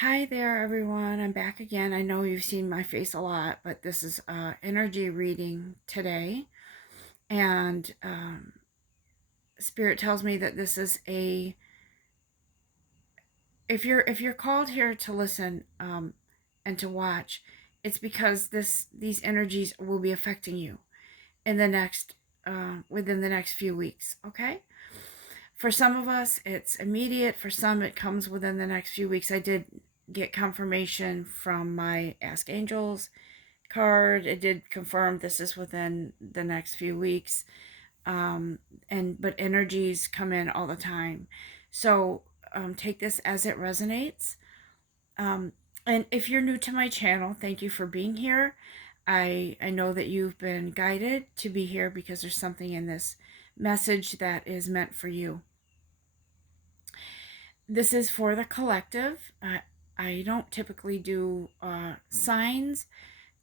Hi there, everyone. I'm back again. I know you've seen my face a lot, but this is energy reading today, and Spirit tells me that this is a if you're called here to listen and to watch, it's because these energies will be affecting you in the next within the next few weeks. Okay. For some of us, it's immediate. For some, it comes within the next few weeks. I did get confirmation from my Ask Angels card. It did confirm this is within the next few weeks. But energies come in all the time. So take this as it resonates. Um, and if you're new to my channel, thank you for being here. I know that you've been guided to be here because there's something in this message that is meant for you. This is for the collective. I don't typically do signs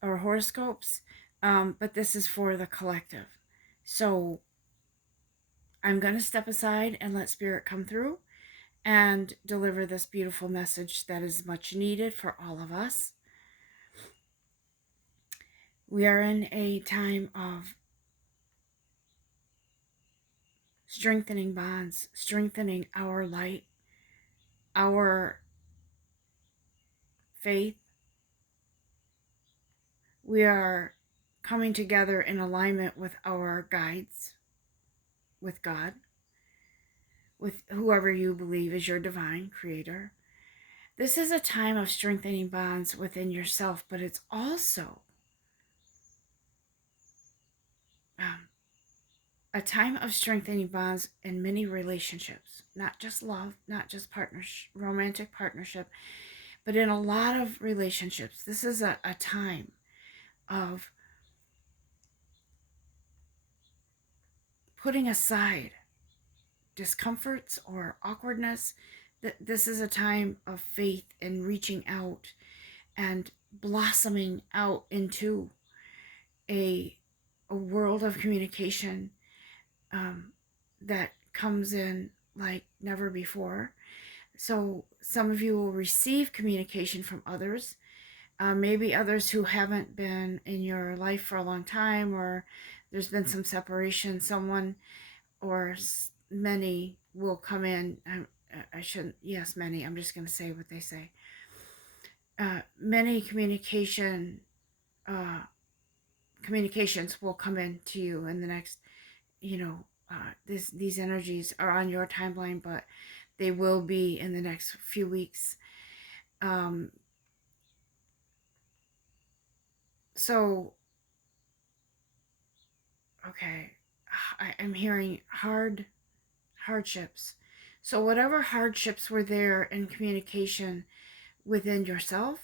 or horoscopes, but this is for the collective. So I'm going to step aside and let Spirit come through and deliver this beautiful message that is much needed for all of us. We are in a time of strengthening bonds, strengthening our light, our faith. We are coming together in alignment with our guides, with God, with whoever you believe is your divine creator. This is a time of strengthening bonds within yourself, but it's also um, a time of strengthening bonds in many relationships, not just love, not just romantic partnership, but in a lot of relationships. This is a time of putting aside discomforts or awkwardness. This is a time of faith and reaching out and blossoming out into a world of communication that comes in like never before. So some of you will receive communication from others, maybe others who haven't been in your life for a long time, or there's been some separation. Someone or many will come in. I shouldn't, yes, many. I'm just going to say what they say. Many communications will come in to you in the next, these energies are on your timeline, but they will be in the next few weeks. Um, so, okay, I'm hearing hardships. So whatever hardships were there in communication within yourself,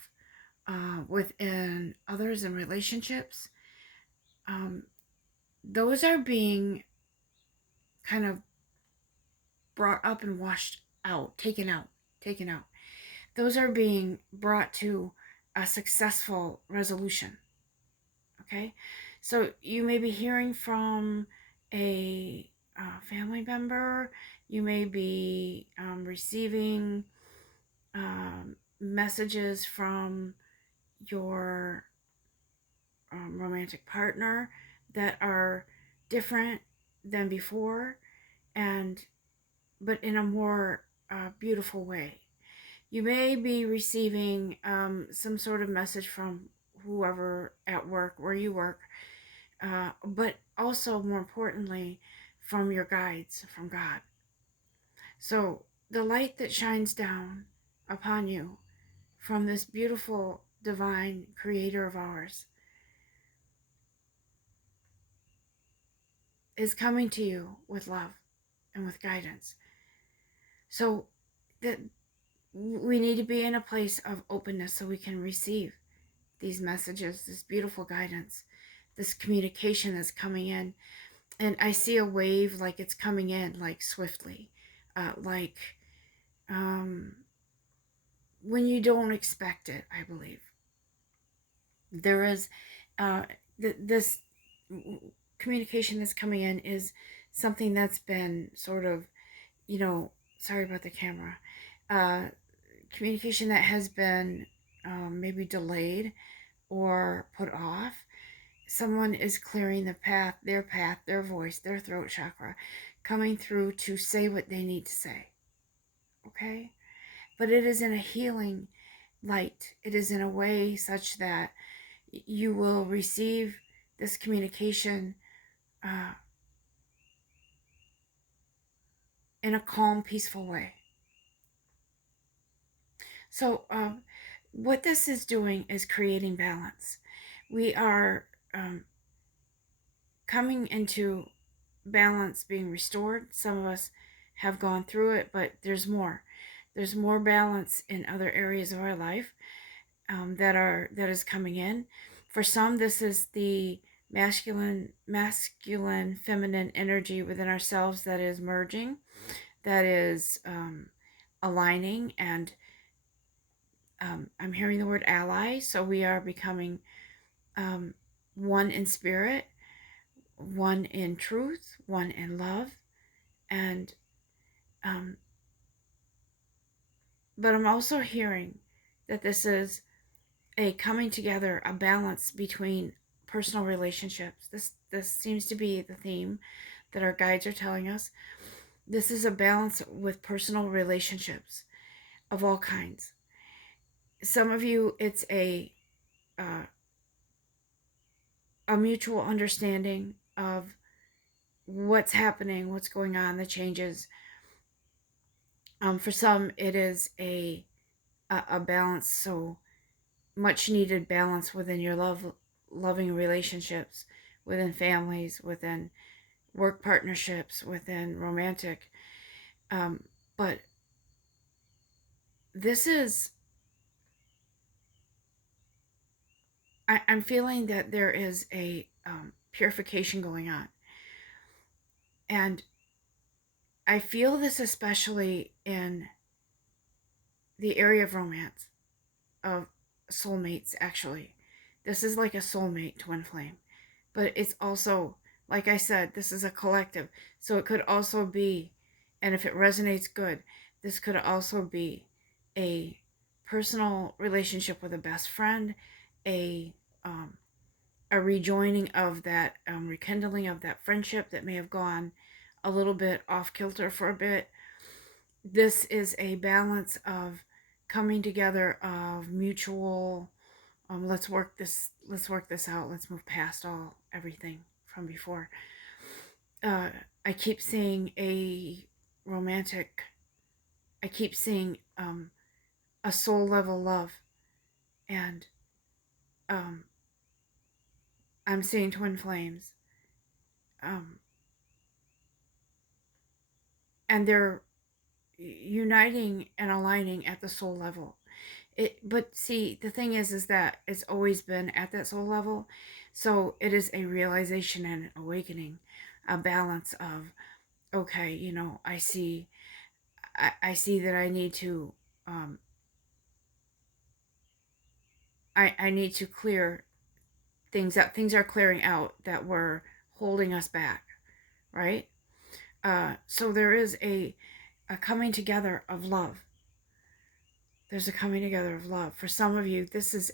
within others and relationships, um, those are being kind of brought up and washed out, taken out. Those are being brought to a successful resolution. Okay, so you may be hearing from a family member. You may be receiving messages from your romantic partner that are different than before, and but in a more beautiful way. You may be receiving some sort of message from whoever at work, where you work, but also more importantly, from your guides, from God. So the light that shines down upon you from this beautiful divine creator of ours is coming to you with love and with guidance. So that we need to be in a place of openness so we can receive these messages, this beautiful guidance, this communication that's coming in. And I see a wave, like it's coming in like swiftly, like when you don't expect it. I believe there is this communication that's coming in is something that's been sort of, sorry about the camera, uh, communication that has been maybe delayed or put off. Someone is clearing the path, their voice, their throat chakra, coming through to say what they need to say. Okay? But it is in a healing light. It is in a way such that you will receive this communication uh, in a calm, peaceful way. So, what this is doing is creating balance. We are coming into balance being restored. Some of us have gone through it, but there's more. There's more balance in other areas of our life that is coming in. For some, this is the masculine, feminine energy within ourselves that is merging, that is aligning, and I'm hearing the word ally. So we are becoming one in spirit, one in truth, one in love, and um, but I'm also hearing that this is a coming together, a balance between personal relationships. This seems to be the theme that our guides are telling us. This is a balance with personal relationships of all kinds. Some of you, it's uh, a mutual understanding of what's happening, what's going on, the changes. For some, it is a balance, so much needed balance within your loving relationships, within families, within work partnerships, within romantic. But this is, I'm feeling that there is a purification going on. And I feel this especially in the area of romance, of soulmates, actually. This is like a soulmate twin flame. But it's also, like I said, this is a collective. So it could also be, and if it resonates good, this could also be a personal relationship with a best friend, a um, a rejoining of that, rekindling of that friendship that may have gone a little bit off kilter for a bit. This is a balance of coming together of mutual. Let's work this out. Let's move past all everything from before. Uh, I keep seeing a romantic. I keep seeing a soul level love, and um, I'm seeing twin flames, um, and they're uniting and aligning at the soul level. But see, the thing is that it's always been at that soul level, so it is a realization and awakening, a balance of, okay, I see that I need to um, I need to clear things up. Things are clearing out that were holding us back, right? So there is a coming together of love. There's a coming together of love. For some of you, this is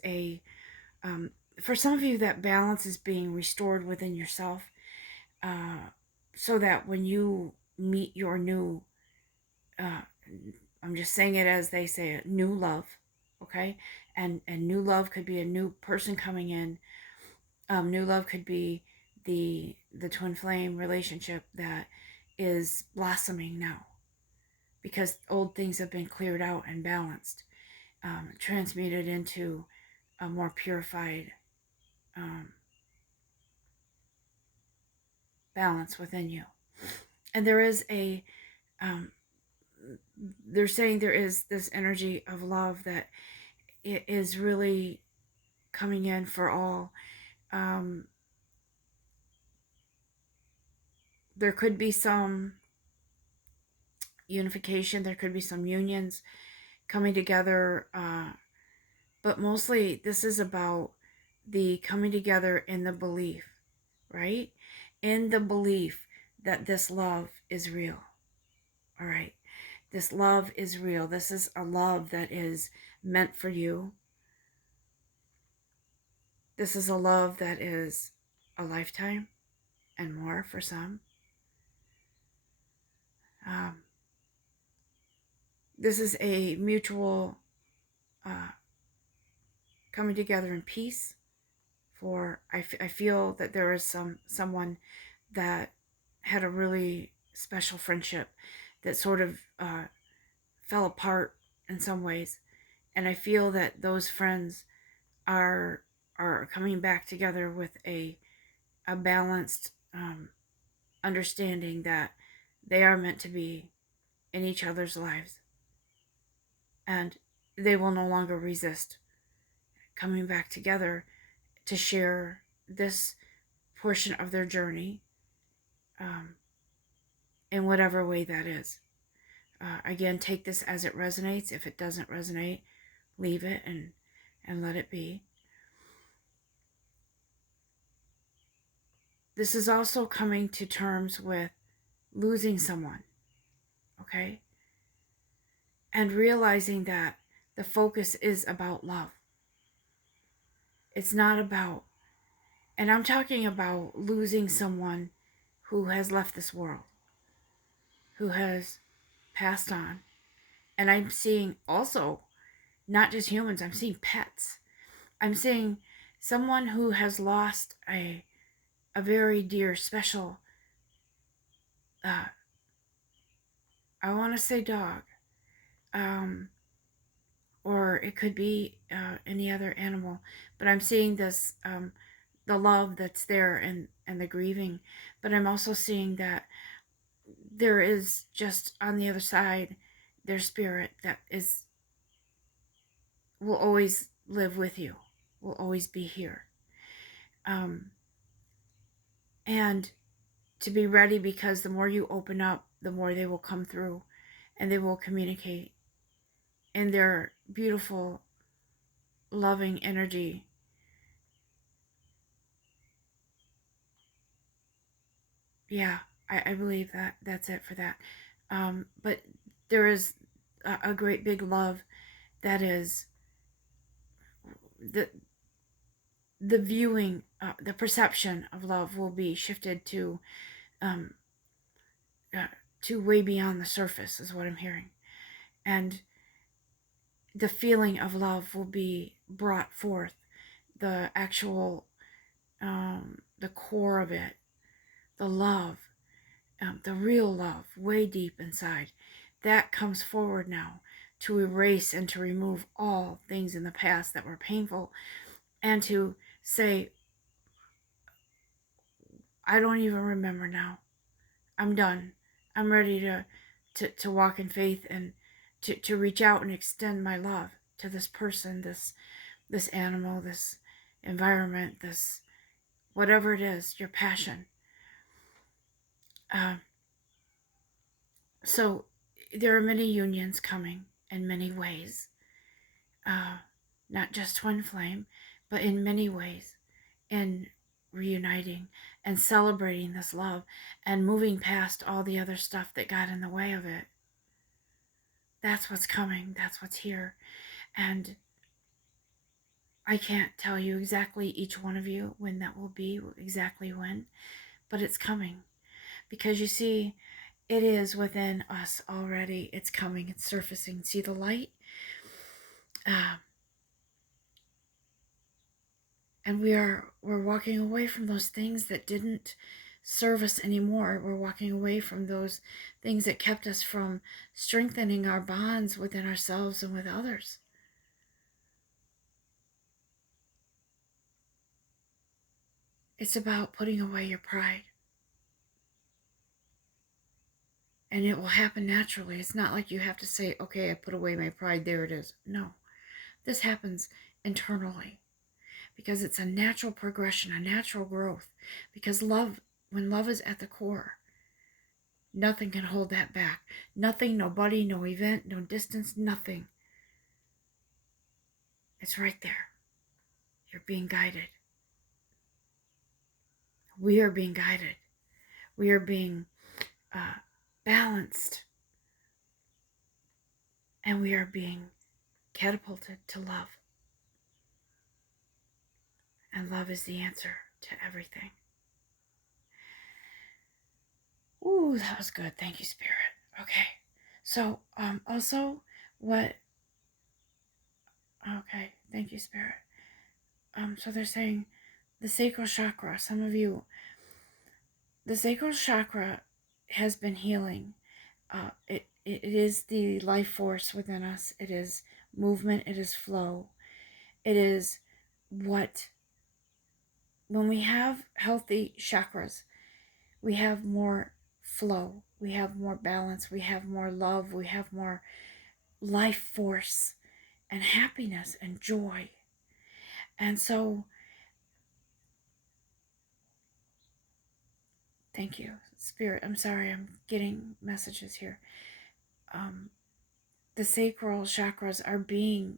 um, for some of you, that balance is being restored within yourself, uh, so that when you meet your new, uh, I'm just saying it as they say it, new love, okay? And new love could be a new person coming in. New love could be the twin flame relationship that is blossoming now, because old things have been cleared out and balanced, transmuted into a more purified um, balance within you. And there is um, they're saying there is this energy of love that it is really coming in for all. Um, there could be some unification, there could be some unions coming together, but mostly this is about the coming together in the belief, right? In the belief that this love is real. All right. This love is real. This is a love that is meant for you. This is a love that is a lifetime and more for some. This is a mutual coming together in peace. For I feel that there is someone that had a really special friendship that sort of fell apart in some ways, and I feel that those friends are coming back together with a balanced understanding that they are meant to be in each other's lives, and they will no longer resist coming back together to share this portion of their journey in whatever way that is. Again, take this as it resonates. If it doesn't resonate, leave it and let it be. This is also coming to terms with losing someone, okay? And realizing that the focus is about love. It's not about, and I'm talking about losing someone who has left this world, who has passed on. And I'm seeing also not just humans, I'm seeing pets. I'm seeing someone who has lost a very dear, special, I want to say dog, or it could be any other animal, but I'm seeing this, the love that's there and the grieving, but I'm also seeing that there is just on the other side, their spirit that will always live with you, will always be here. And to be ready, because the more you open up, the more they will come through and they will communicate in their beautiful, loving energy. Yeah, I believe that that's it for that. But there is a great big love that is the viewing, the perception of love will be shifted um, to way beyond the surface, is what I'm hearing. And the feeling of love will be brought forth, the actual, the core of it, the love, the real love, way deep inside, that comes forward now to erase and to remove all things in the past that were painful, and to say, I don't even remember now. I'm done. I'm ready to walk in faith and to reach out and extend my love to this person, this animal, this environment, this whatever it is, your passion. So there are many unions coming in many ways, not just twin flame, but in many ways, in reuniting and celebrating this love and moving past all the other stuff that got in the way of it. That's what's coming. That's what's here. And I can't tell you exactly, each one of you, when that will be, exactly when, but it's coming. Because you see, it is within us already. It's coming. It's surfacing. See the light? And we're walking away from those things that didn't serve us anymore. We're walking away from those things that kept us from strengthening our bonds within ourselves and with others. It's about putting away your pride. And it will happen naturally. It's not like you have to say, okay, I put away my pride, there it is. No, this happens internally because it's a natural progression, a natural growth. Because love, when love is at the core, nothing can hold that back. Nothing, nobody, no event, no distance, nothing. It's right there. You're being guided. We are being guided. We are being balanced and we are being catapulted to love. And love is the answer to everything. Ooh, that was good. Thank you, Spirit. Okay. So, also, what... Okay, thank you, Spirit. So they're saying the sacral chakra. Some of you, the sacral chakra has been healing. It is the life force within us. It is movement. It is flow. It is what... When we have healthy chakras, we have more flow. We have more balance. We have more love. We have more life force and happiness and joy. And so, thank you, Spirit. I'm sorry, I'm getting messages here. The sacral chakras are being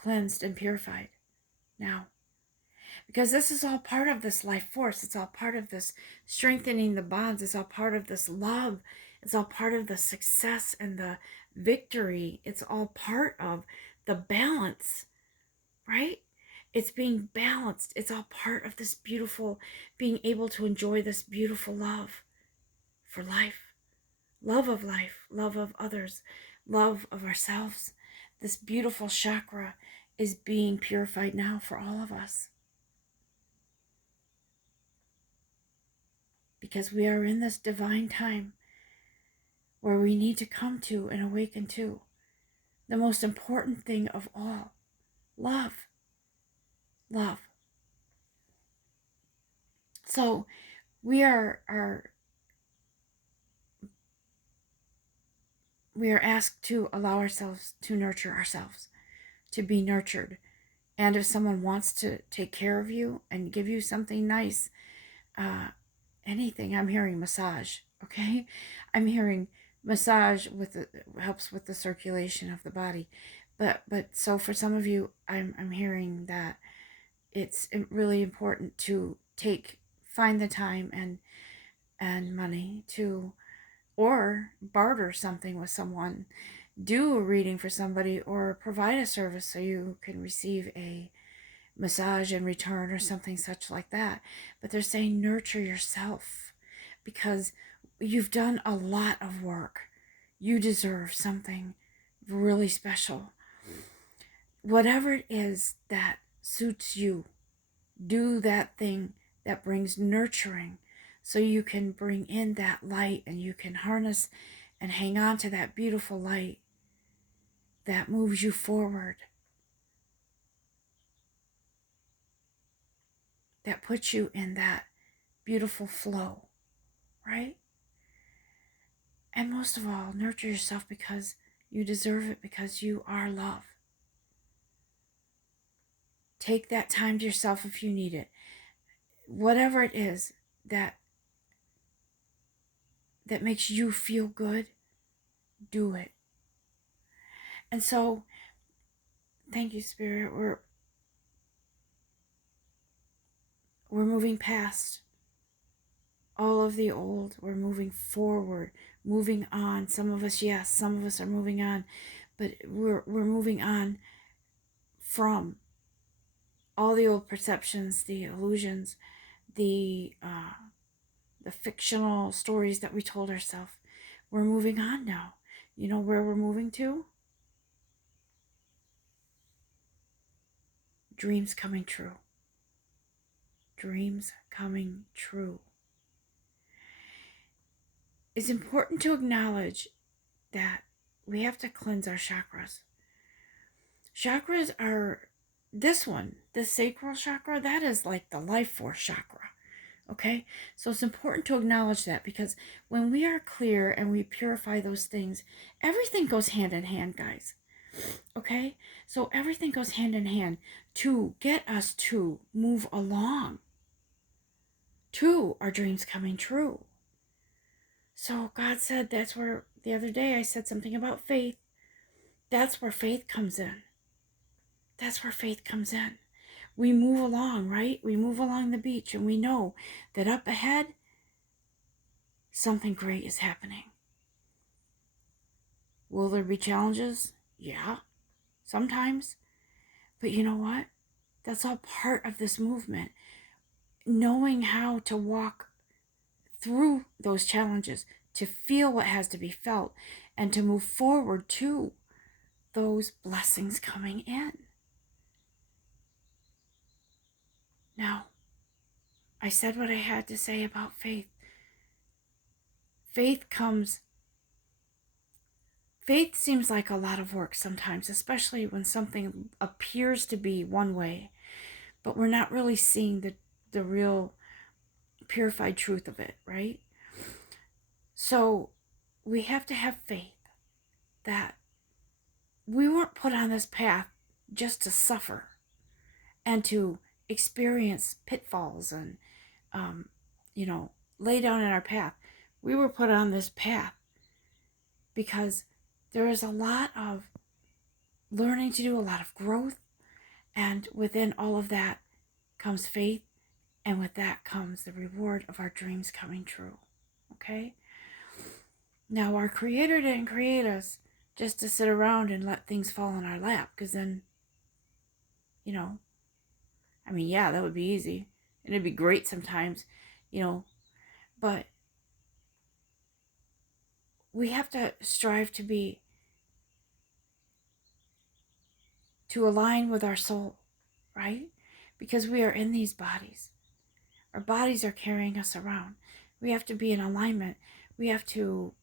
cleansed and purified now, because this is all part of this life force. It's all part of this strengthening the bonds. It's all part of this love. It's all part of the success and the victory. It's all part of the balance, right? It's being balanced. It's all part of this beautiful, being able to enjoy this beautiful love for life, love of others, love of ourselves. This beautiful chakra is being purified now for all of us, because we are in this divine time where we need to come to and awaken to the most important thing of all: love. Love. So we are asked to allow ourselves to nurture ourselves, to be nurtured. And if someone wants to take care of you and give you something nice, anything, I'm hearing massage, okay? I'm hearing massage helps with the circulation of the body. But so for some of you, I'm hearing that it's really important to find the time and money to, or barter something with someone, do a reading for somebody, or provide a service so you can receive a massage in return or something such like that. But they're saying nurture yourself, because you've done a lot of work. You deserve something really special. Whatever it is that suits you, do that thing that brings nurturing, so you can bring in that light and you can harness and hang on to that beautiful light that moves you forward, that puts you in that beautiful flow, right? And most of all, nurture yourself, because you deserve it, because you are love. Take that time to yourself if you need it. Whatever it is that makes you feel good, do it. And so, thank you, Spirit. We're moving past all of the old. We're moving forward, moving on. Some of us, yes, some of us are moving on, but we're moving on from all the old perceptions, the illusions, the fictional stories that we told ourselves. We're moving on now. You know where we're moving to? Dreams coming true. Dreams coming true. It's important to acknowledge that we have to cleanse our chakras. Chakras are this one, the sacral chakra, that is like the life force chakra. Okay? So it's important to acknowledge that, because when we are clear and we purify those things, everything goes hand in hand, guys. Okay? So everything goes hand in hand to get us to move along to our dreams coming true. So God said, that's where, the other day I said something about faith. That's where faith comes in. That's where faith comes in. We move along, right? We move along the beach and we know that up ahead, something great is happening. Will there be challenges? Yeah, sometimes. But you know what? That's all part of this movement. Knowing how to walk through those challenges, to feel what has to be felt, and to move forward to those blessings coming in. Now, I said what I had to say about faith. Faith seems like a lot of work sometimes, especially when something appears to be one way, but we're not really seeing the real purified truth of it, right? So we have to have faith that we weren't put on this path just to suffer and to experience pitfalls and, um, lay down in our path. We were put on this path because there is a lot of learning to do, a lot of growth, and within all of that comes faith, and with that comes the reward of our dreams coming true. Okay? Now, our Creator didn't create us just to sit around and let things fall in our lap, because then, yeah, that would be easy. And it'd be great sometimes, but we have to strive to align with our soul, right? Because we are in these bodies. Our bodies are carrying us around. We have to be in alignment. We have to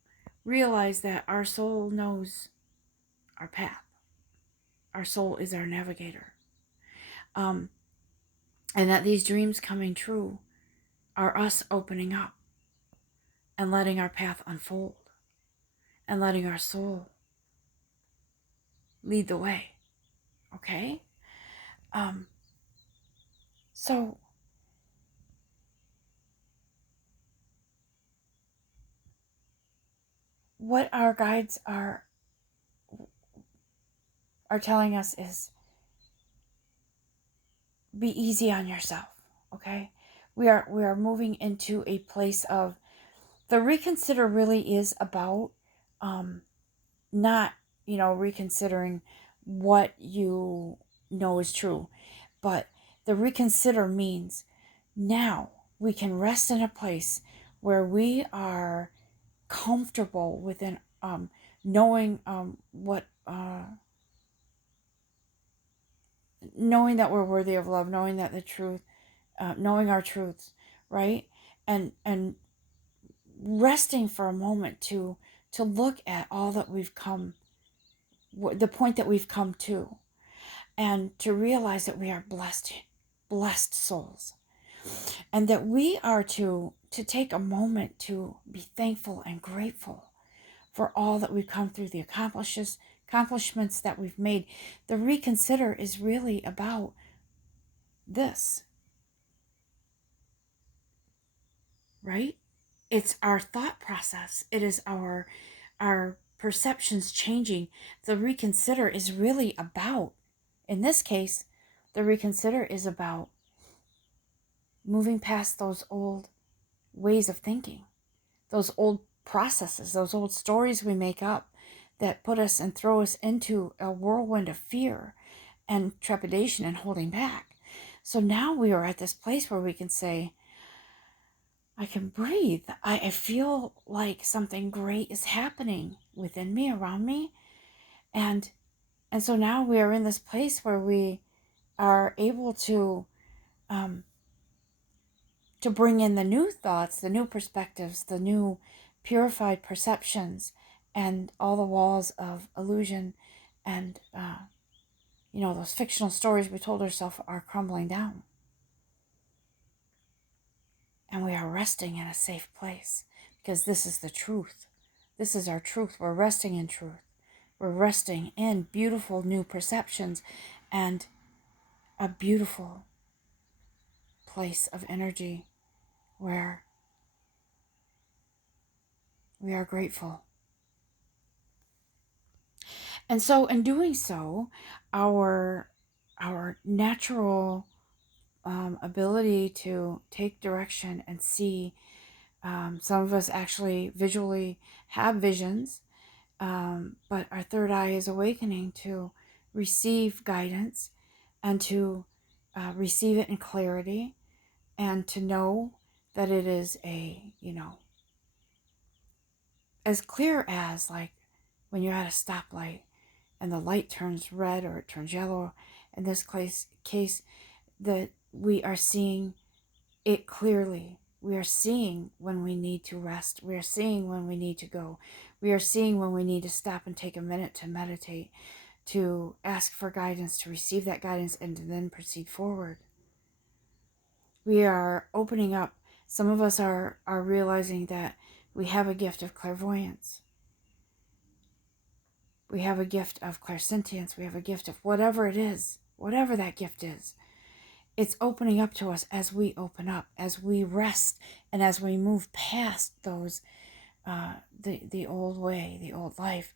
realize that our soul knows our path. Our soul is our navigator. And that these dreams coming true are us opening up and letting our path unfold and letting our soul lead the way. Okay? So what our guides are telling us is be easy on yourself. Okay? We are moving into a place of the reconsider really is about not, reconsidering what you know is true, but the reconsider means now we can rest in a place where we are comfortable within knowing what knowing that we're worthy of love, knowing that the truth, knowing our truths, right? And resting for a moment to look at all that we've come, the point that we've come to, and to realize that we are blessed souls, and that we are to take a moment to be thankful and grateful for all that we've come through, the accomplishments that we've made. The reconsider is really about this, right? It's our thought process. It is our perceptions changing. The reconsider is really about, in this case, the reconsider is about moving past those old ways of thinking, those old processes, those old stories we make up that put us and throw us into a whirlwind of fear and trepidation and holding back. So now we are at this place where we can say, I can breathe. I feel like something great is happening within me, around me. And so now we are in this place where we are able to bring in the new thoughts, the new perspectives, the new purified perceptions, and all the walls of illusion and, those fictional stories we told ourselves are crumbling down. And we are resting in a safe place because this is the truth. This is our truth. We're resting in truth. We're resting in beautiful new perceptions and a beautiful place of energy where we are grateful. And so in doing so, our natural ability to take direction and see, some of us actually visually have visions, But our third eye is awakening to receive guidance and to receive it in clarity and to know that it is as clear as like when you're at a stoplight and the light turns red or it turns yellow. In this case, that we are seeing it clearly. We are seeing when we need to rest. We are seeing when we need to go. We are seeing when we need to stop and take a minute to meditate, to ask for guidance, to receive that guidance, and to then proceed forward. We are opening up. Some of us are realizing that we have a gift of clairvoyance. We have a gift of clairsentience. We have a gift of whatever it is, whatever that gift is. It's opening up to us as we open up, as we rest, and as we move past those, the old way, the old life,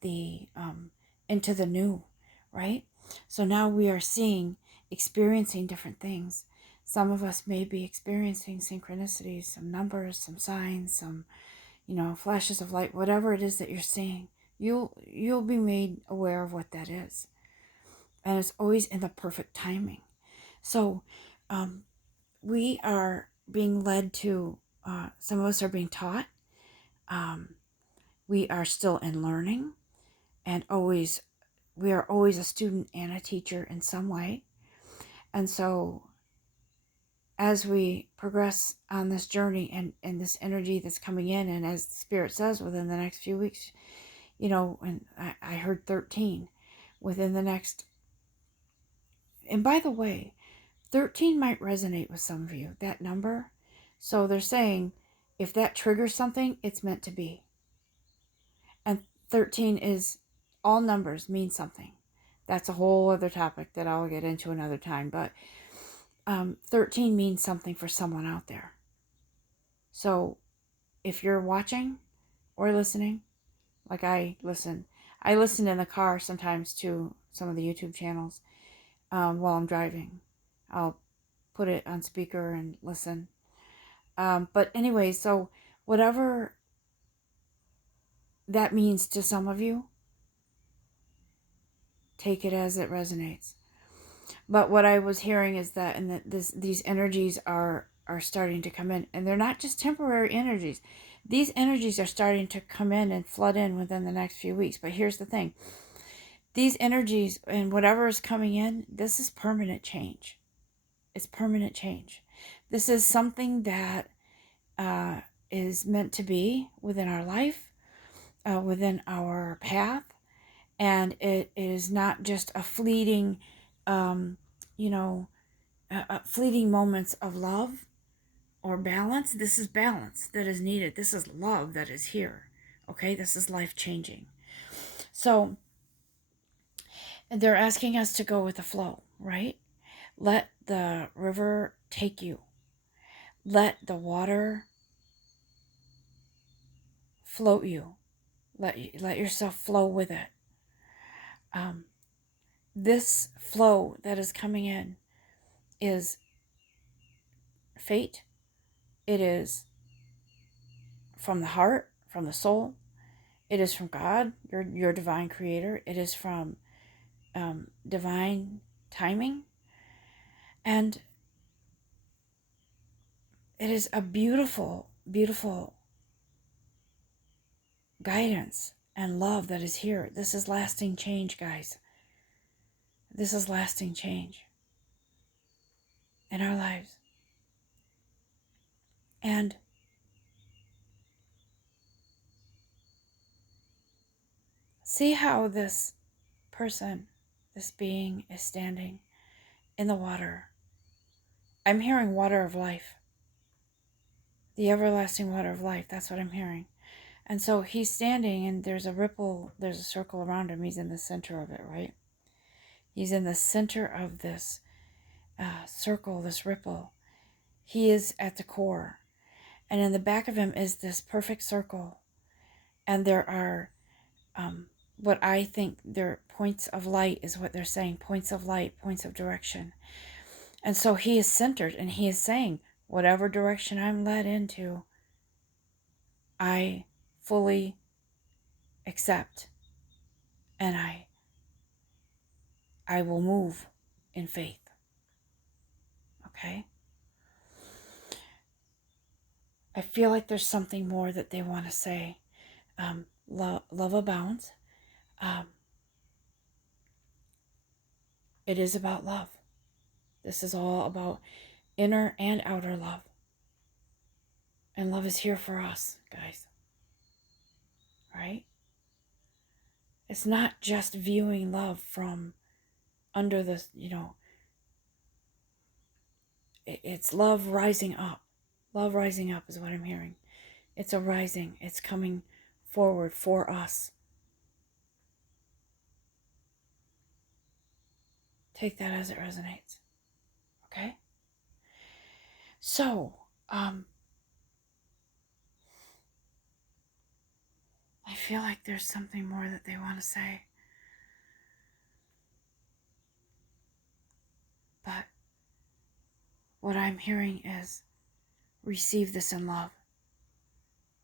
the into the new, right? So now we are experiencing different things. Some of us may be experiencing synchronicities, some numbers, some signs, some, flashes of light, whatever it is that you're seeing. You'll be made aware of what that is. And it's always in the perfect timing. So we are being led to, some of us are being taught. We are still in learning, and we are always a student and a teacher in some way. And so as we progress on this journey and this energy that's coming in, and as Spirit says, within the next few weeks, and I heard 13 within the next, and by the way, 13 might resonate with some of you, that number. So they're saying if that triggers something, it's meant to be. And 13 is, all numbers mean something. That's a whole other topic that I'll get into another time. But 13 means something for someone out there. So if you're watching or listening, like I listen in the car sometimes to some of the YouTube channels while I'm driving. I'll put it on speaker and listen. But anyway, so whatever that means to some of you, take it as it resonates. But what I was hearing is that, and that these energies are starting to come in, and they're not just temporary energies. These energies are starting to come in and flood in within the next few weeks. But here's the thing: these energies and whatever is coming in, this is permanent change. It's permanent change. This is something that is meant to be within our life, within our path, and it is not just a fleeting, fleeting moments of love or balance. This is balance that is needed. This is love that is here. Okay, this is life changing. So they're asking us to go with the flow, right? Let the river take you. Let the water float you. Let yourself flow with it. This flow that is coming in is fate. It is from the heart, from the soul. It is from God, your divine creator. It is from divine timing. And it is a beautiful, beautiful guidance and love that is here. This is lasting change, guys. This is lasting change in our lives. And see how this person, this being, is standing in the water. I'm hearing water of life. The everlasting water of life. That's what I'm hearing. And so he's standing, and there's a ripple, there's a circle around him. He's in the center of it, right? He's in the center of this circle, this ripple. He is at the core. And in the back of him is this perfect circle. And there are what I think they're points of light, is what they're saying. Points of light, points of direction. And so he is centered, and he is saying, whatever direction I'm led into, I fully accept, and I will move in faith. Okay? I feel like there's something more that they want to say. Love abounds. Um, it is about love. This is all about inner and outer love. And love is here for us, guys. Right? It's not just viewing love from under the, it's love rising up. Love rising up is what I'm hearing. It's a rising. It's coming forward for us. Take that as it resonates. Okay? So, I feel like there's something more that they want to say. But what I'm hearing is receive this in love.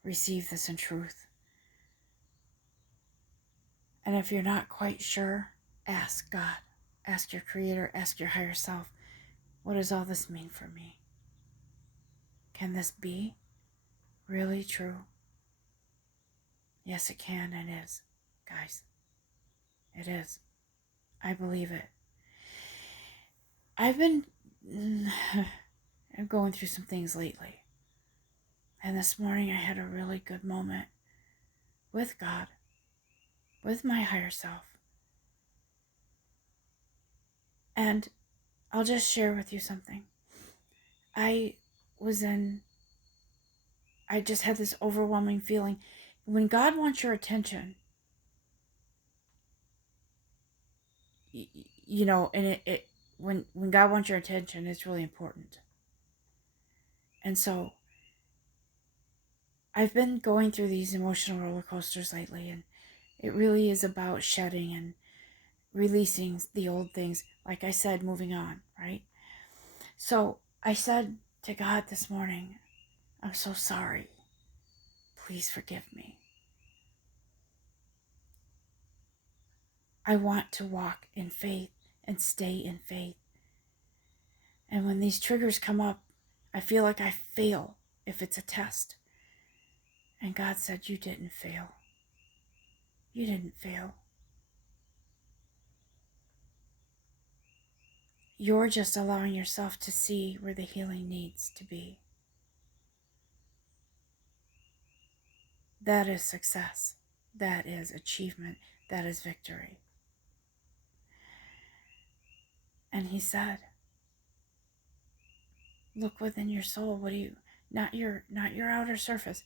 Receive this in truth. And if you're not quite sure, ask God. Ask your Creator. Ask your higher self. What does all this mean for me? Can this be really true? Yes, it can and is, guys. It is. I believe it. I've been going through some things lately. And this morning I had a really good moment with God, with my higher self. And I'll just share with you something. I just had this overwhelming feeling. When God wants your attention, and when God wants your attention, it's really important. And so I've been going through these emotional roller coasters lately, and it really is about shedding and releasing the old things. Like I said, moving on, right? So I said to God this morning, I'm so sorry. Please forgive me. I want to walk in faith and stay in faith. And when these triggers come up, I feel like I fail if it's a test. And God said, you didn't fail. You didn't fail. You're just allowing yourself to see where the healing needs to be. That is success. That is achievement. That is victory. And he said, look within your soul. What do you, not your outer surface.